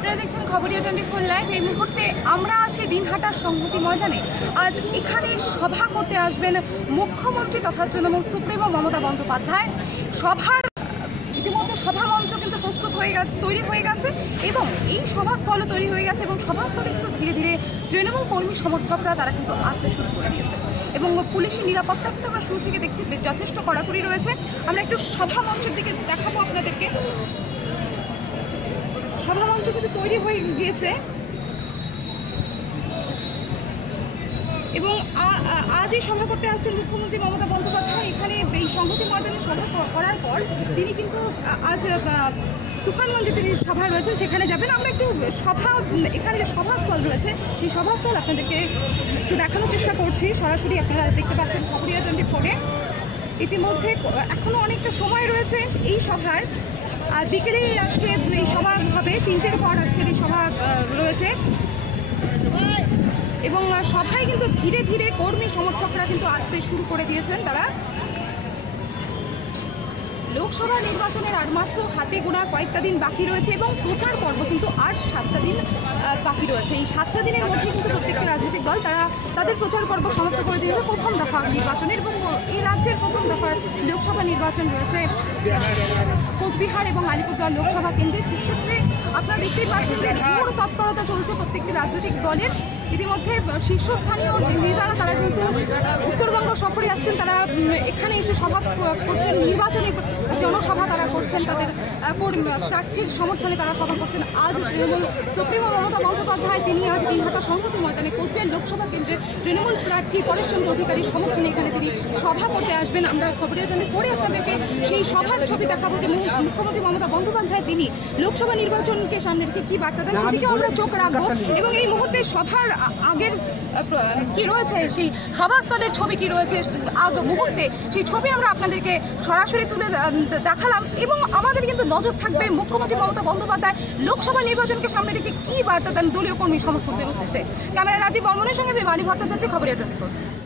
আপনারা দেখছেন খবরিয়া 24 লাইভ। এই মুহূর্তে আমরা আছি দিনহাটার সংহতি ময়দানে। আজ এখানে সভা করতে আসবেন মুখ্যমন্ত্রী তথা তৃণমূল সুপ্রিমো মমতা বন্দ্যোপাধ্যায়। সভার ইতিমধ্যে সভা মঞ্চ কিন্তু প্রস্তুত হয়ে গেছে, তৈরি হয়ে গেছে এবং এই সভাস্থলও তৈরি হয়ে গেছে এবং সভাস্থলে কিন্তু ধীরে ধীরে তৃণমূল কর্মী সমর্থকরা তারা কিন্তু আসতে শুরু করে দিয়েছে এবং পুলিশের নিরাপত্তা কিন্তু আমরা শুরু থেকে দেখছি যথেষ্ট কড়াকড়ি রয়েছে। আমরা একটু সভা মঞ্চের দিকে দেখাবো আপনাদেরকে। সভা মঞ্চ কিন্তু তৈরি হয়ে গিয়েছে এবং আজ এই সভা করতে আসছেন মুখ্যমন্ত্রী মমতা বন্দ্যোপাধ্যায়। এখানে এই সংহতি ময়দানে সভা করার পর তিনি কিন্তু আজ তুফানগঞ্জে তিনি সভা রয়েছেন, সেখানে যাবেন। আমরা একটু সভা, এখানে যে সভাস্থল রয়েছে সেই সভাস্থল আপনাদেরকে একটু দেখানোর চেষ্টা করছি। সরাসরি আপনারা দেখতে পাচ্ছেন খবরিয়া 24-এ। ইতিমধ্যে এখনো অনেকটা সময় রয়েছে এই সভার। বিকেলেই আজকে এই সভা হবে, 3টের পর আজকের এই সভা রয়েছে এবং সভায় কিন্তু ধীরে ধীরে কর্মী সমর্থকরা কিন্তু আসতে শুরু করে দিয়েছেন। তারা লোকসভা নির্বাচনের আর মাত্র হাতে গোনা কয়েকটা দিন বাকি রয়েছে এবং প্রচার পর্ব কিন্তু আর 7টা দিন বাকি রয়েছে। এই 7টা দিনের মধ্যে কিন্তু প্রত্যেকটি রাজনৈতিক দল তারা তাদের প্রচার পর্ব সমাপ্ত করে দিয়েছে। প্রথম দফা নির্বাচনের এবং এই রাজ্যের প্রথম দফার লোকসভা নির্বাচন রয়েছে কোচবিহার এবং আলিপুরদুয়ার লোকসভা কেন্দ্রে। সেক্ষেত্রে আপনারা দেখতেই পাচ্ছেন যে জোর তৎপরতা চলছে প্রত্যেকটি রাজনৈতিক দলের। ইতিমধ্যে শীর্ষস্থানীয় নেতারা তারা কিন্তু উত্তরবঙ্গ সফরে আসছেন, তারা এখানে এসে সভা করছেন, নির্বাচনী জনসভা তারা করছেন, তাদের প্রার্থীর সমর্থনে তারা সভা করছেন। আজ তৃণমূল সুপ্রিমো মমতা বন্দ্যোপাধ্যায় তিনি আজ দিনহাটা সংহতি ময়দানে কোচবিহার লোকসভা কেন্দ্রে তৃণমূল প্রার্থী পরেশ চন্দ্র অধিকারীর সমর্থনে এখানে তিনি সভা করতে আসবেন। আমরা খবরের জন্য পরে আপনাদেরকে সেই সভার ছবি দেখাবো যে মুখ্যমন্ত্রী মমতা বন্দ্যোপাধ্যায় তিনি লোকসভা নির্বাচনকে সামনে রেখে কি বার্তা দেন সেদিকে আমরা চোখ রাখবো এবং এই মুহূর্তে সভার আগের কি রয়েছে, সেই সভাস্থলের ছবি কি রয়েছে মুহূর্তে, সেই ছবি আমরা আপনাদেরকে সরাসরি তুলে দেখালাম এবং আমাদের কিন্তু নজর থাকবে মুখ্যমন্ত্রী মমতা বন্দ্যোপাধ্যায় লোকসভা নির্বাচনকে সামনে রেখে কি বার্তা দেন দলীয় কর্মী সমর্থকদের উদ্দেশ্যে। ক্যামেরা রাজীব বর্মনের সঙ্গে বিমানী ভট্টাচার্য, খবরিয়া 24।